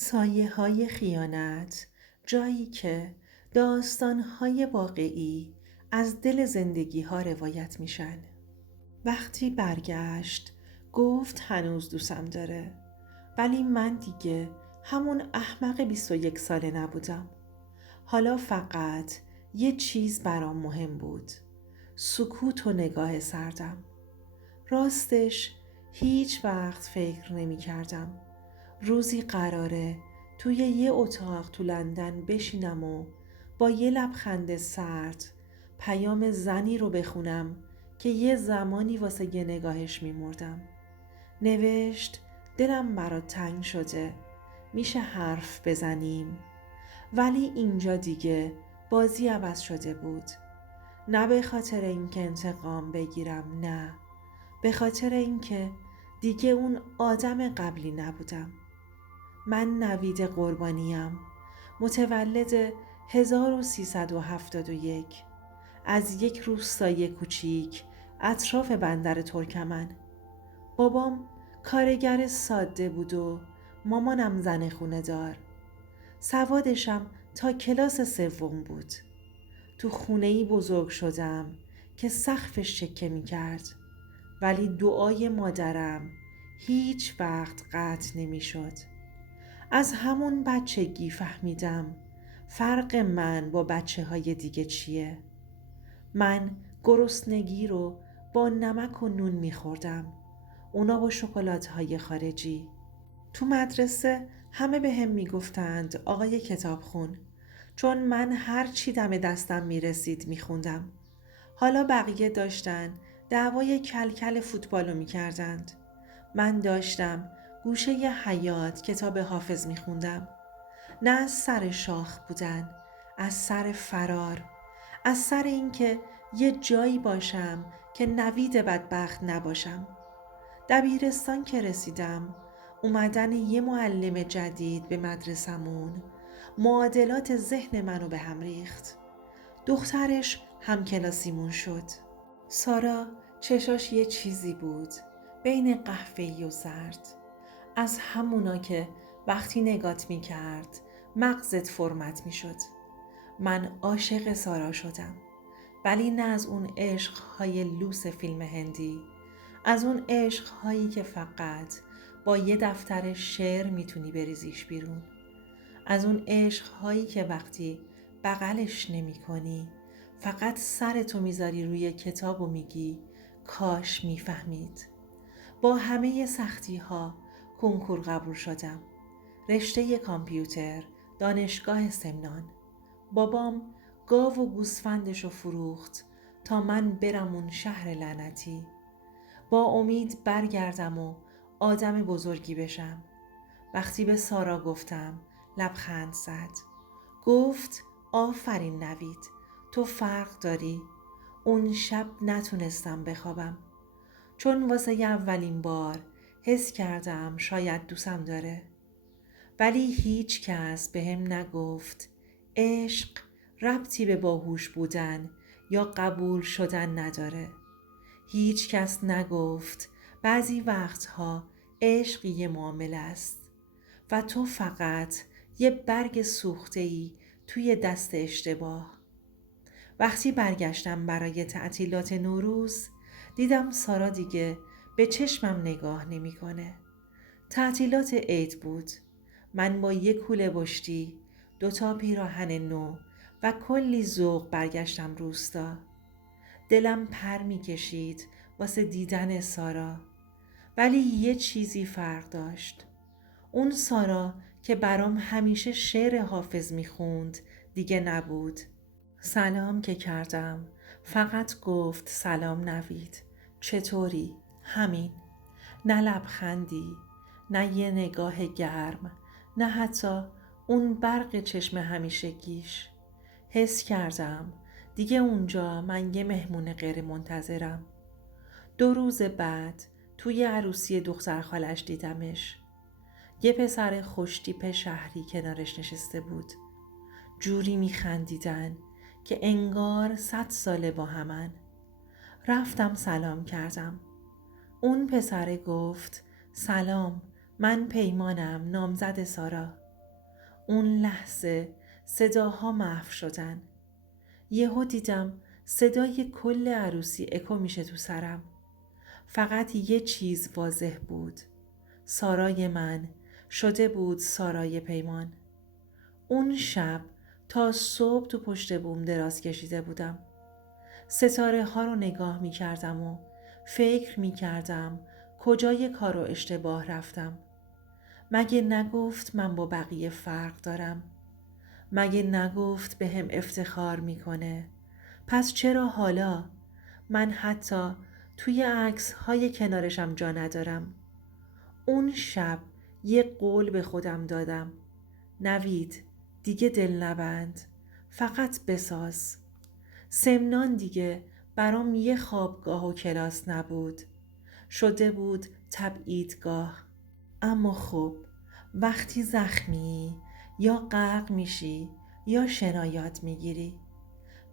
سایه‌های خیانت، جایی که داستان‌های واقعی از دل زندگی‌ها روایت میشن. وقتی برگشت گفت هنوز دوستم داره، ولی من دیگه همون احمق 21 ساله نبودم. حالا فقط یه چیز برام مهم بود: سکوت و نگاه سردم. راستش هیچ وقت فکر نمی کردم روزی قراره توی یه اتاق تو لندن بشینم و با یه لبخند سرد پیام زنی رو بخونم که یه زمانی واسه یه نگاهش میمردم. نوشت: دلم برات تنگ شده، میشه حرف بزنیم؟ ولی اینجا دیگه بازی عوض شده بود. نه به خاطر اینکه انتقام بگیرم، نه، به خاطر اینکه دیگه اون آدم قبلی نبودم. من نوید قربانیم، متولد 1371، از یک روستای کوچیک اطراف بندر ترکمن. بابام کارگر ساده بود و مامانم زن خونه دار. سوادشم تا کلاس سوم بود. تو خونه‌ای بزرگ شدم که سقفش چکه می کرد، ولی دعای مادرم هیچ وقت قطع نمی شد. از همون بچگی فهمیدم فرق من با بچه های دیگه چیه. من گرسنگی رو با نمک و نون می خوردم، اونا با شکلات های خارجی. تو مدرسه همه به هم می گفتند آقای کتابخون، چون من هر چی دم دستم می رسید می خوندم. حالا بقیه داشتن دعوای کلکل فوتبالو می کردند. من داشتم گوشه ی حیاط کتاب حافظ می خوندم. نه از سر شاخ بودن، از سر فرار، از سر اینکه یه جایی باشم که نوید بدبخت نباشم. دبیرستان که رسیدم، اومدن یه معلم جدید به مدرسمون معادلات ذهن منو به هم ریخت. دخترش همکلاسیمون شد. سارا چشاش یه چیزی بود بین قهوه‌ای و زرد، از همونا که وقتی نگات می کرد مغزت فرمت می شد. من عاشق سارا شدم، ولی نه از اون عشقهای لوس فیلم هندی، از اون عشقهایی که فقط با یه دفتر شعر میتونی بریزیش بیرون، از اون عشقهایی که وقتی بغلش نمی کنی فقط سرتو میذاری روی کتاب و میگی کاش میفهمید. با همه سختی ها کنکور قبول شدم، رشته کامپیوتر، دانشگاه سمنان. بابام گاو و گوسفندشو فروخت تا من برم اون شهر لعنتی، با امید برگردم و آدم بزرگی بشم. وقتی به سارا گفتم لبخند زد. گفت آفرین نوید، تو فرق داری. اون شب نتونستم بخوابم، چون واسه اولین بار حس کردم شاید دوستم داره. ولی هیچ کس به هم نگفت عشق ربطی به باهوش بودن یا قبول شدن نداره. هیچ کس نگفت بعضی وقتها عشق یه معامله است و تو فقط یه برگ سوخته‌ای توی دست اشتباه. وقتی برگشتم برای تعطیلات نوروز دیدم سارا دیگه به چشمم نگاه نمی‌کنه. تعطیلات عید بود. من با یک کوله بشتی، 2 پیراهن نو و کلی ذوق برگشتم روستا. دلم پر می کشید واسه دیدن سارا، ولی یه چیزی فرق داشت. اون سارا که برام همیشه شعر حافظ می خوند دیگه نبود. سلام که کردم فقط گفت سلام نوید، چطوری؟ همین. نه لبخندی، نه یه نگاه گرم، نه حتی اون برق چشم همیشگیش. حس کردم دیگه اونجا من یه مهمون غیر منتظرم. 2 روز بعد توی عروسی دختر خالش دیدمش. یه پسر خوشتیپ شهری کنارش نشسته بود. جوری میخندیدن که انگار 100 ساله با همن. رفتم سلام کردم. اون پسره گفت سلام، من پیمانم، نامزد سارا. اون لحظه صداها محو شدن. یهو دیدم صدای کل عروسی اکو میشه تو سرم. فقط یه چیز واضح بود. سارای من شده بود سارای پیمان. اون شب تا صبح تو پشت بوم دراز کشیده بودم. ستاره ها رو نگاه می کردم و فکر می کردم کجای کارو اشتباه رفتم. مگه نگفت من با بقیه فرق دارم؟ مگه نگفت به هم افتخار میکنه؟ پس چرا حالا من حتی توی عکس های کنارشم جا ندارم؟ اون شب یه قول به خودم دادم. نوید دیگه دل نبند، فقط بساز. سمنان دیگه برام یه خوابگاه و کلاس نبود، شده بود تبعیدگاه. اما خب وقتی زخمی یا غرق میشی یا شنایات میگیری.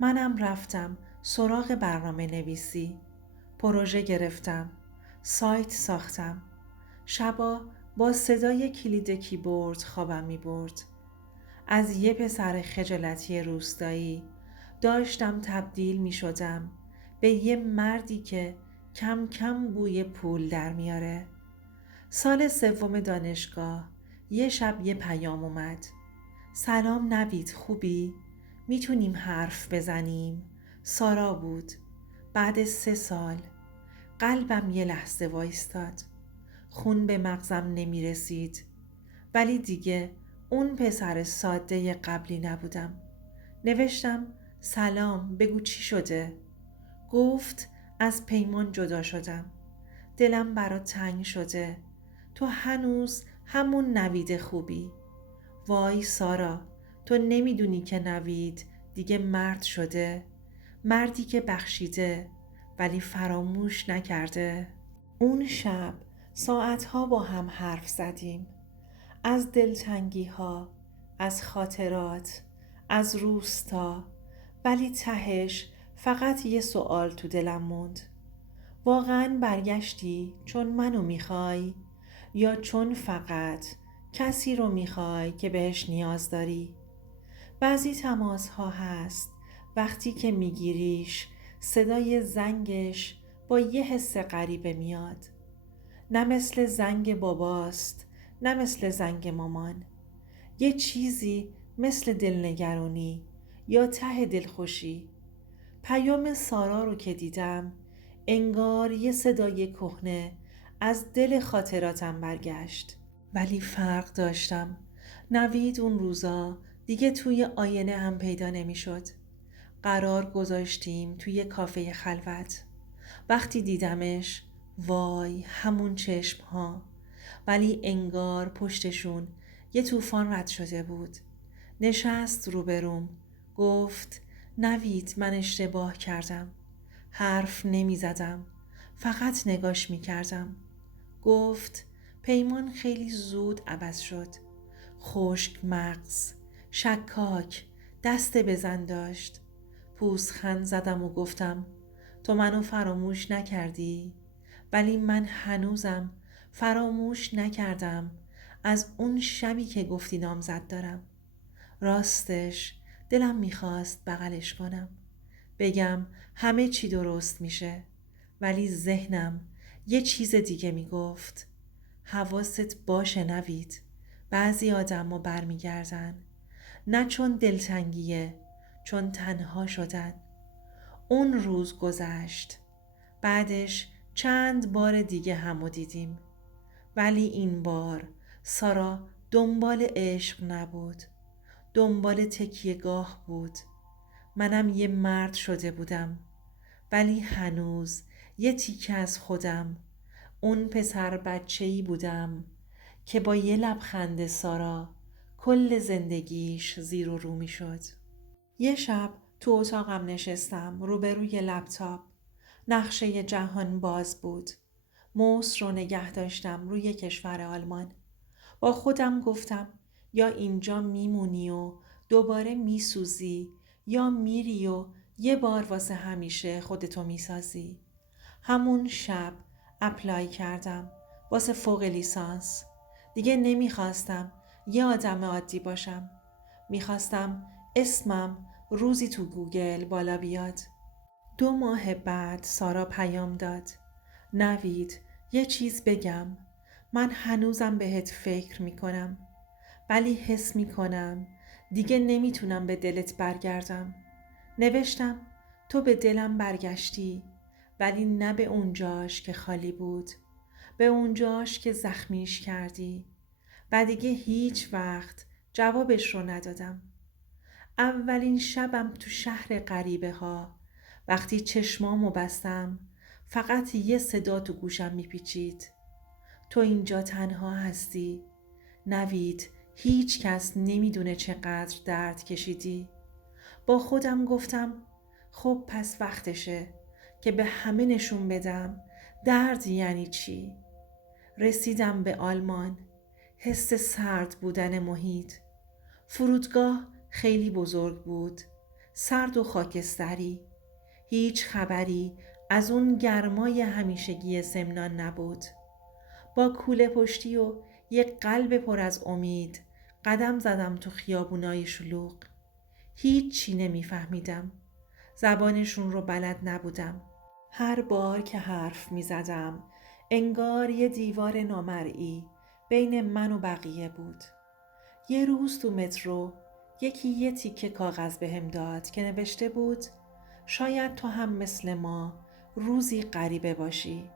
منم رفتم سراغ برنامه نویسی. پروژه گرفتم، سایت ساختم. شبا با صدای کلید کیبورد خوابم می برد. از یه پسر خجالتی روستایی داشتم تبدیل می شدم به یه مردی که کم کم بوی پول در میاره. سال سوم دانشگاه یه شب یه پیام اومد. سلام نوید، خوبی؟ میتونیم حرف بزنیم؟ سارا بود. بعد 3 سال قلبم یه لحظه وایستاد. خون به مغزم نمی رسید. ولی دیگه اون پسر ساده قبلی نبودم. نوشتم سلام، بگو چی شده؟ گفت از پیمان جدا شدم. دلم برات تنگ شده. تو هنوز همون نوید خوبی. وای سارا، تو نمیدونی که نوید دیگه مرد شده. مردی که بخشیده ولی فراموش نکرده. اون شب ساعتها با هم حرف زدیم. از دلتنگی ها، از خاطرات، از روستا. ولی تهش فقط یه سوال تو دلم موند. واقعاً برگشتی چون منو میخوای یا چون فقط کسی رو میخوای که بهش نیاز داری؟ بعضی تماس ها هست وقتی که میگیریش صدای زنگش با یه حس غریبه میاد. نه مثل زنگ باباست، نه مثل زنگ مامان. یه چیزی مثل دلنگرانی یا ته دلخوشی. پیام سارا رو که دیدم انگار یه صدای کهنه از دل خاطراتم برگشت. ولی فرق داشتم. نوید اون روزا دیگه توی آینه هم پیدا نمی شد. قرار گذاشتیم توی کافه خلوت. وقتی دیدمش وای همون چشم ها، ولی انگار پشتشون یه طوفان رد شده بود. نشست روبروم، گفت نوید من اشتباه کردم. حرف نمی زدم، فقط نگاش می کردم. گفت پیمان خیلی زود عوض شد. خشک مغز، شکاک، دست بزن داشت. پوزخند زدم و گفتم تو منو فراموش نکردی؟ ولی من هنوزم فراموش نکردم از اون شبی که گفتی نامزد دارم. راستش دلم میخواست بغلش کنم، بگم همه چی درست میشه، ولی ذهنم یه چیز دیگه میگفت. حواست باشه نوید، بعضی آدم ها برمیگردن، نه چون دلتنگیه، چون تنها شدن. اون روز گذشت. بعدش چند بار دیگه همو دیدیم. ولی این بار سارا دنبال عشق نبود، دنبال تکیهگاه بود. منم یه مرد شده بودم، ولی هنوز یه تیکه از خودم، اون پسر بچه‌ای بودم که با یه لبخند سارا کل زندگیش زیر و رو می شد. یه شب تو اتاقم نشستم روبروی لپتاپ. نقشه جهان باز بود. موس رو نگه داشتم روی کشور آلمان. با خودم گفتم یا اینجا میمونی و دوباره میسوزی، یا میری و یه بار واسه همیشه خودتو میسازی. همون شب اپلای کردم واسه فوق لیسانس. دیگه نمیخواستم یه آدم عادی باشم. میخواستم اسمم روزی تو گوگل بالا بیاد. 2 ماه بعد سارا پیام داد: نوید، یه چیز بگم. من هنوزم بهت فکر میکنم، ولی حس میکنم دیگه نمیتونم به دلت برگردم. نوشتم تو به دلم برگشتی، ولی نه به اونجاش که خالی بود، به اونجاش که زخمیش کردی. و دیگه هیچ وقت جوابش رو ندادم. اولین شبم تو شهر غریبه ها، وقتی چشمامو بستم فقط یه صدا تو گوشم میپیچید: تو اینجا تنها هستی نوید، هیچ کس نمیدونه چقدر درد کشیدی. با خودم گفتم خب پس وقتشه که به همه نشون بدم درد یعنی چی. رسیدم به آلمان. حس سرد بودن محیط. فرودگاه خیلی بزرگ بود، سرد و خاکستری. هیچ خبری از اون گرمای همیشگی سمنان نبود. با کوله پشتی و یک قلب پر از امید قدم زدم تو خیابونای شلوغ. هیچ چی نمیفهمیدم. زبانشون رو بلد نبودم. هر بار که حرف می زدم انگار یه دیوار نامرئی بین من و بقیه بود. یه روز تو مترو یکی یه تیکه کاغذ بهم داد که نوشته بود: شاید تو هم مثل ما روزی غریبه باشی.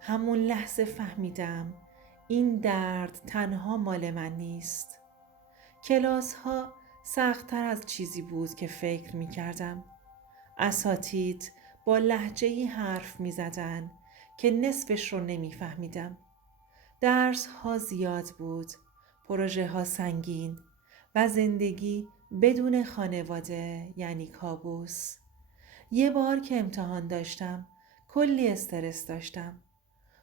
همون لحظه فهمیدم این درد تنها مال من نیست. کلاس ها سخت‌تر از چیزی بود که فکر می کردم. اساتید با لهجه‌ای حرف می زدن که نصفش رو نمی فهمیدم. درس ها زیاد بود، پروژه ها سنگین و زندگی بدون خانواده یعنی کابوس. یه بار که امتحان داشتم کلی استرس داشتم.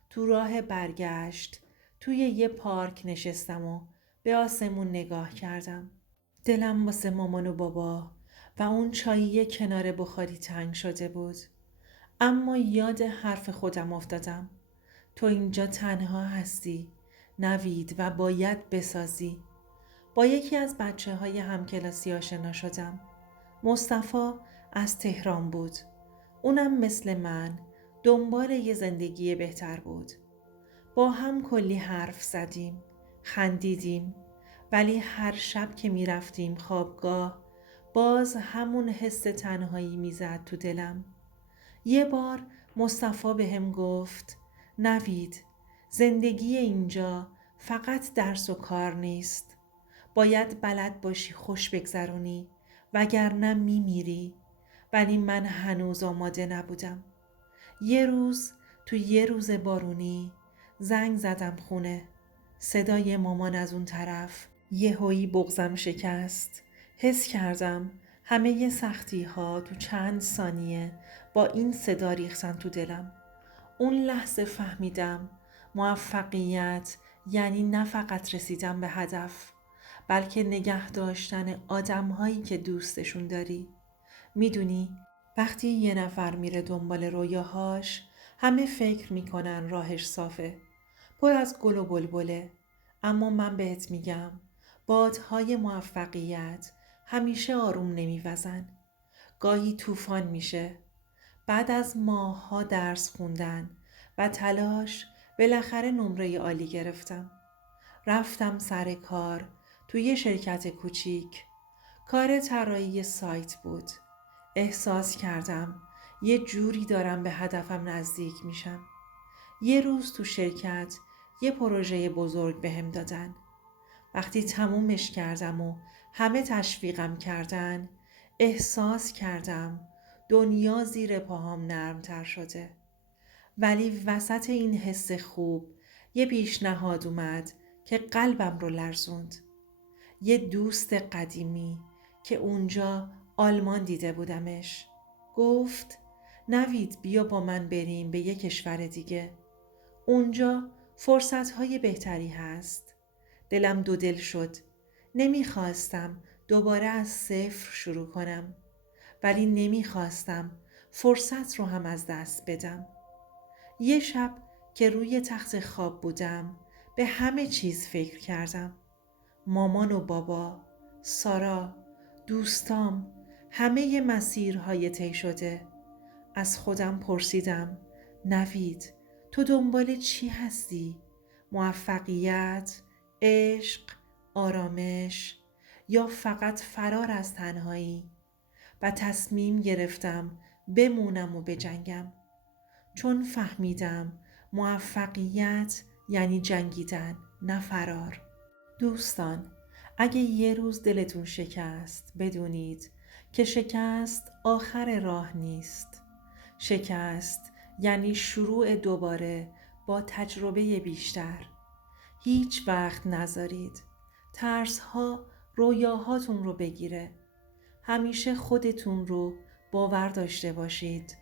تو راه برگشت توی یه پارک نشستم و به آسمون نگاه کردم. دلم واسه مامان و بابا و اون چایی کنار بخاری تنگ شده بود. اما یاد حرف خودم افتادم: تو اینجا تنها هستی نوید و باید بسازی. با یکی از بچه های همکلاسی آشنا شدم. مصطفی از تهران بود. اونم مثل من دنبال یه زندگی بهتر بود. با هم کلی حرف زدیم، خندیدیم، ولی هر شب که می رفتیم خوابگاه باز همون حس تنهایی می زد تو دلم. یه بار مصطفی بهم گفت: نوید، زندگی اینجا فقط درس و کار نیست. باید بلد باشی خوش بگذرونی وگرنه میمیری. ولی من هنوز آماده نبودم. یه روز تو یه روز بارونی زنگ زدم خونه. صدای مامان از اون طرف. یهویی بغضم شکست. حس کردم همه سختی ها تو چند ثانیه با این صدا ریختن تو دلم. اون لحظه فهمیدم موفقیت یعنی نه فقط رسیدن به هدف، بلکه نگه داشتن آدم هایی که دوستشون داری. میدونی وقتی یه نفر میره دنبال رویاهاش همه فکر میکنن راهش صافه، پر از گل و بلبله. اما من بهت میگم بادهای موفقیت همیشه آروم نمیوزن. گاهی طوفان میشه. بعد از ماه‌ها درس خوندن و تلاش بالاخره نمره عالی گرفتم. رفتم سر کار توی یه شرکت کوچیک. کار طراحی سایت بود. احساس کردم یه جوری دارم به هدفم نزدیک میشم. یه روز تو شرکت یه پروژه بزرگ بهم دادن. وقتی تمومش کردم و همه تشویقم کردن احساس کردم دنیا زیر پاهام نرمتر شده. ولی وسط این حس خوب یه پیشنهاد اومد که قلبم رو لرزوند. یه دوست قدیمی که اونجا آلمان دیده بودمش گفت: نوید، بیا با من بریم به یه کشور دیگه. اونجا فرصتهای بهتری هست. دلم دو دل شد. نمیخواستم دوباره از صفر شروع کنم، ولی نمیخواستم فرصت رو هم از دست بدم. یه شب که روی تخت خواب بودم به همه چیز فکر کردم. مامان و بابا، سارا، دوستام، همه مسیرهای طی شده. از خودم پرسیدم نوید تو دنبال چی هستی؟ موفقیت، عشق، آرامش یا فقط فرار از تنهایی؟ و تصمیم گرفتم بمونم و بجنگم، چون فهمیدم موفقیت یعنی جنگیدن، نه فرار. دوستان، اگه یه روز دلتون شکست بدونید که شکست آخر راه نیست. شکست یعنی شروع دوباره با تجربه بیشتر. هیچ وقت نذارید ترس ها رویاهاتون رو بگیره. همیشه خودتون رو باور داشته باشید،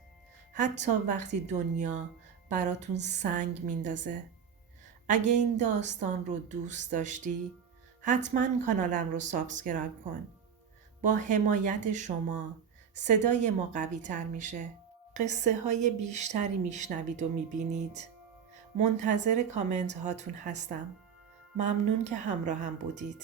حتی وقتی دنیا براتون سنگ میندازه. اگه این داستان رو دوست داشتی حتما کانالم رو سابسکرایب کن. با حمایت شما صدای ما قوی تر میشه. قصه های بیشتری میشنوید و میبینید. منتظر کامنت هاتون هستم. ممنون که همراهم بودید.